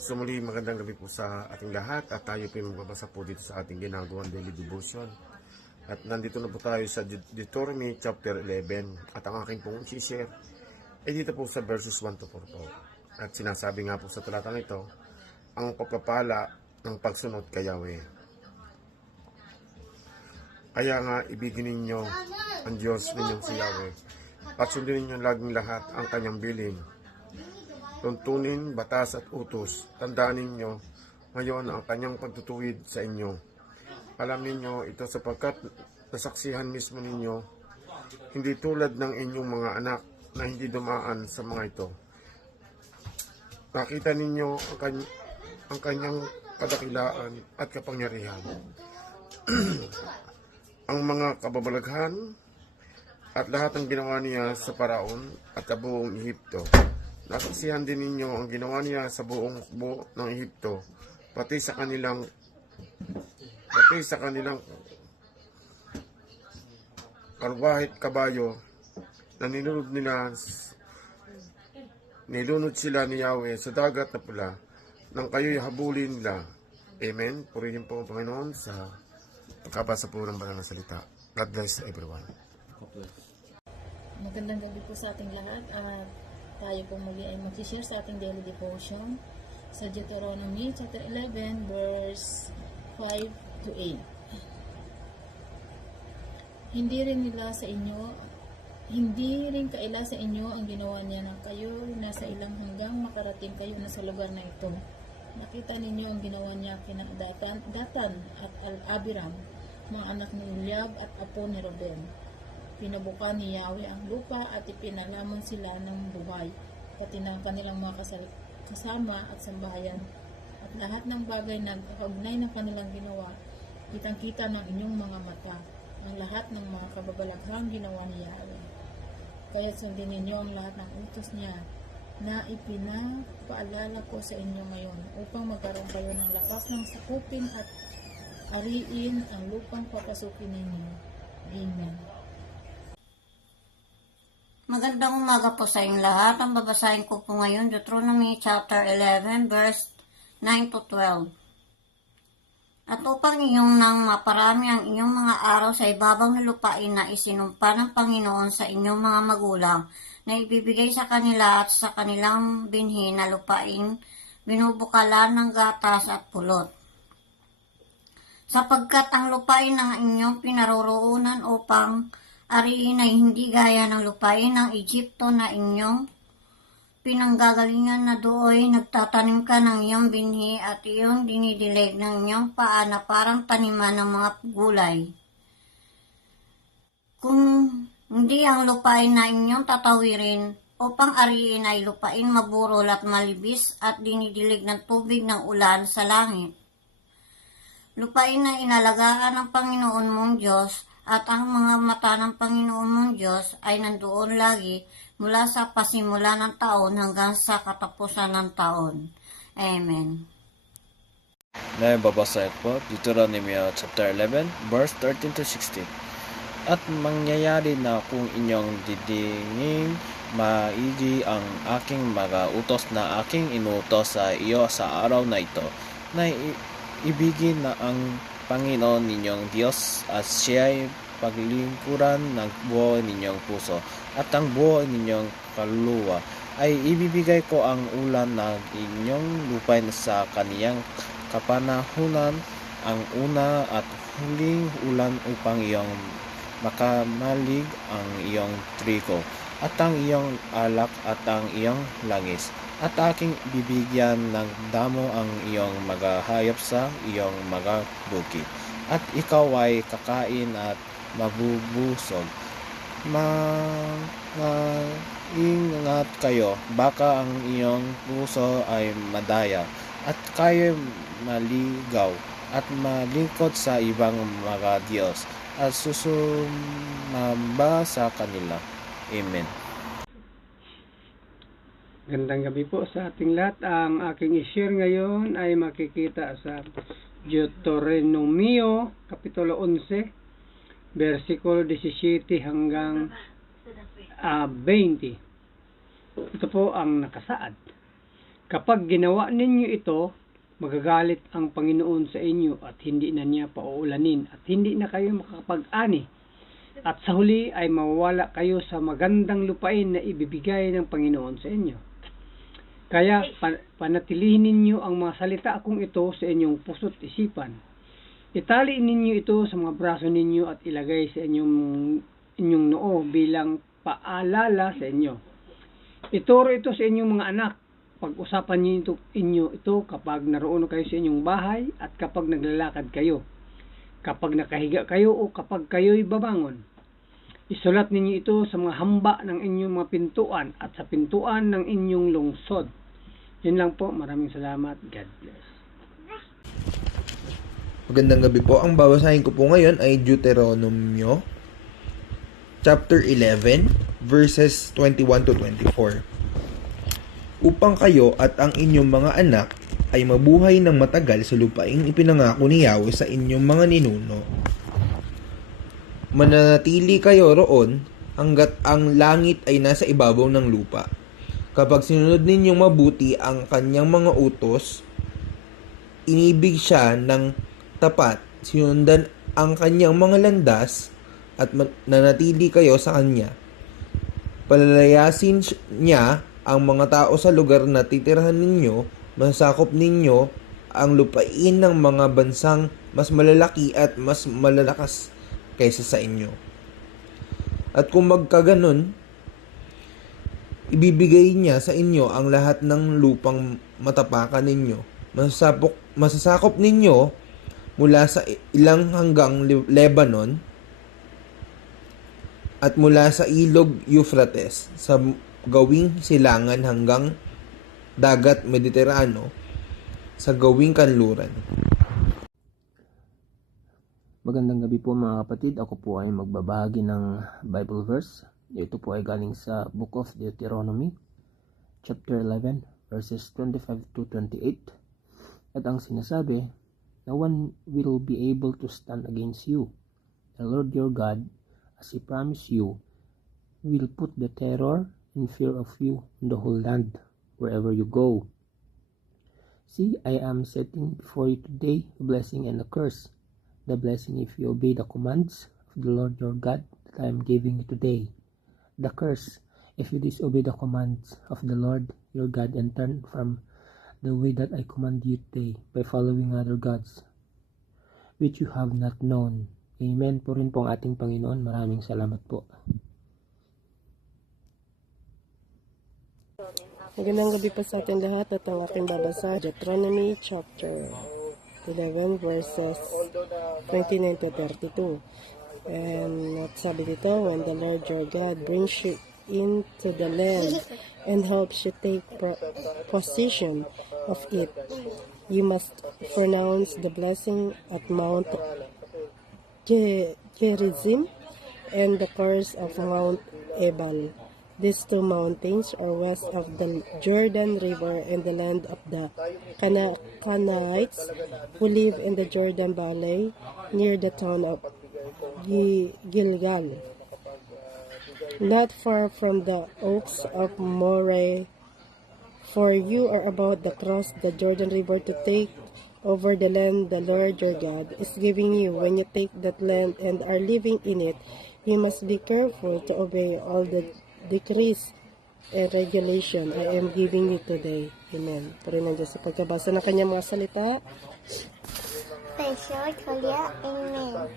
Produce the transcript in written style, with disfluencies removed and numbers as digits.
So muli magandang gabi po sa ating lahat at tayo po magbabasa po dito sa ating ginagawang daily devotion. At nandito na po tayo sa Deuteronomy chapter 11 at ang aking pong i-share ay dito po sa verses 1 to 4 po. At sinasabi nga po sa talatang ito, ang pagpapala ng pagsunod kay Yahweh. Kaya nga ibigin ninyo ang Diyos ninyong si Yahweh at sundin ninyo laging lahat ang kanyang bilin. Tuntunin, batas at utos, tandaan ninyo ngayon ang kanyang pagtutuwid sa inyo. Alam ninyo ito sapagkat nasaksihan mismo ninyo, hindi tulad ng inyong mga anak na hindi dumaan sa mga ito. Nakita ninyo ang kanyang kadakilaan at kapangyarihan. Ang mga kababalaghan at lahat ng ginawa niya sa Paraon at sa buong Ehipto. Nasaksihan din ninyo ang ginawa niya sa buong hukbo ng Ehipto, pati sa kanilang karwahit kabayo na nilunod sila ni Yahweh sa dagat na pula nang kayo'y habulin nila. Amen. Purihin po ang Panginoon sa pagkabasa po ng banal na salita. God bless everyone. Magandang gabi po sa ating lahat at tayo po muli ay mag-share sa ating daily devotion sa Deuteronomy chapter 11 verse 5 to 8. Hindi rin kaila sa inyo ang ginawa niya ng kayo nasa ilang hanggang makarating kayo na sa lugar na ito. Nakita ninyo ang ginawa niya kina Datan at Abiram, mga anak ni Eliab at apo ni Ruben. Pinabuka ni Yahweh ang lupa at ipinalamon sila ng buhay, pati ng kanilang mga kasama at sambahayan. At lahat ng bagay na kaugnay ng kanilang ginawa, kitang-kita ng inyong mga mata, ang lahat ng mga kababalaghang ginawa ni Yahweh. Kaya sundin ninyo ang lahat ng utos niya na ipinapaalala ko sa inyo ngayon upang magkaroon kayo ng lakas ng sakupin at ariin ang lupang papasukin ninyo. Amen. Magandang umaga po sa inyong lahat. Ang babasahin ko po ngayon, Deuteronomy chapter 11, verse 9 to 12. At upang inyong nang maparami ang inyong mga araw sa ibabaw na lupain na isinumpa ng Panginoon sa inyong mga magulang, na ibibigay sa kanila at sa kanilang binhi na lupain, binubukalan ng gatas at pulot. Sapagkat ang lupain ng inyong pinaroroonan upang ariin ay hindi gaya ng lupain ng Egypto na inyong pinanggagalingan na dooy nagtatanim ka ng iyong binhi at iyong dinidilig ng inyong paa na parang taniman ng mga gulay. Kung hindi ang lupain na inyong tatawirin upang ariin ay lupain maburol at malibis at dinidilig ng tubig ng ulan sa langit. Lupain na inalagaan ng Panginoon mong Diyos at ang mga mata ng Panginoon mong Diyos ay nandoon lagi mula sa pasimula ng taon hanggang sa katapusan ng taon. Amen. Na babasa po, Deuteronomy chapter 11, verse 13 to 16. At mangyayari na kung inyong didingin maigi ang aking mga utos na aking inutos sa iyo sa araw na ito, na ibigin na ang Panginoon ninyong Diyos at siya'y paglingkuran ng buo ninyong puso at ang buo ninyong kaluluwa, ay ibibigay ko ang ulan ng inyong lupain sa kaniyang kapanahunan, ang una at huling ulan upang iyong makamalig ang iyong trigo at ang iyong alak at ang iyong langis. At aking bibigyan ng damo ang iyong mga hayop sa iyong mga bukid. At ikaw ay kakain at mabubusog. Ingat kayo, baka ang iyong puso ay madaya, at kayo maligaw, at malingkod sa ibang mga Diyos, at susumamba sa kanila. Amen. Gandang gabi po sa ating lahat. Ang aking i-share ngayon ay makikita sa Deuteronomy, Kapitulo 11, versikulo 17 hanggang 20. Ito po ang nakasaad. Kapag ginawa ninyo ito, magagalit ang Panginoon sa inyo at hindi na niya pauulanin at hindi na kayo makakapag-ani. At sa huli ay mawawala kayo sa magandang lupain na ibibigay ng Panginoon sa inyo. Kaya panatilihin ninyo ang mga salita kong ito sa inyong puso't isipan. Itali ninyo ito sa mga braso ninyo at ilagay sa inyong noo bilang paalala sa inyo. Ituro ito sa inyong mga anak. Pag-usapan ninyo ito kapag naroon kayo sa inyong bahay at kapag naglalakad kayo, kapag nakahiga kayo o kapag kayo'y babangon. Isulat ninyo ito sa mga hamba ng inyong mga pintuan at sa pintuan ng inyong lungsod. Yun lang po. Maraming salamat. God bless. Magandang gabi po. Ang babasahin ko po ngayon ay Deuteronomio chapter 11 verses 21 to 24. Upang kayo at ang inyong mga anak ay mabuhay ng matagal sa lupaing ipinangako ni Yahweh sa inyong mga ninuno. Mananatili kayo roon hanggat ang langit ay nasa ibabaw ng lupa. Kapag sinunod ninyong mabuti ang kanyang mga utos, inibig siya ng tapat, sinundan ang kanyang mga landas at nanatili kayo sa kanya. Palalayasin niya ang mga tao sa lugar na titirhan ninyo, masakop ninyo ang lupain ng mga bansang mas malalaki at mas malalakas kaysa sa inyo. At kung magkaganon, ibibigay niya sa inyo ang lahat ng lupang matapakan ninyo. Masasakop ninyo mula sa ilang hanggang Lebanon at mula sa ilog Euphrates sa gawing silangan hanggang dagat Mediterano sa gawing kanluran. Magandang gabi po mga kapatid. Ako po ay magbabahagi ng Bible verse. Ito po ay galing sa Book of Deuteronomy, chapter 11, verses 25 to 28. At ang sinasabi, no one will be able to stand against you. The Lord your God, as He promised you, will put the terror and fear of you in the whole land, wherever you go. See, I am setting before you today a blessing and a curse. The blessing if you obey the commands of the Lord your God that I am giving you today. The curse if you disobey the commands of the Lord your God and turn from the way that I command you today by following other gods, which you have not known. Amen po rin po ang ating Panginoon. Maraming salamat po. Magandang gabi po sa ating lahat at ang aking babasa, Deuteronomy chapter 11 verses 29 to 32. And at sabi dito, when the Lord your God brings you into the land and helps you take possession of it, you must pronounce the blessing at Mount Gerizim and the curse of Mount Ebal. These two mountains are west of the Jordan River and the land of the Canaanites who live in the Jordan Valley near the town of Gilgal, not far from the oaks of Moreh. For you are about to cross the Jordan River to take over the land the Lord your God is giving you. When you take that land and are living in it, you must be careful to obey all the decrees and regulation I am giving you today. Amen. Puri ng Diyos sa pagkabasa ng kanyang mga salita. Praise Lord, Julia. Amen.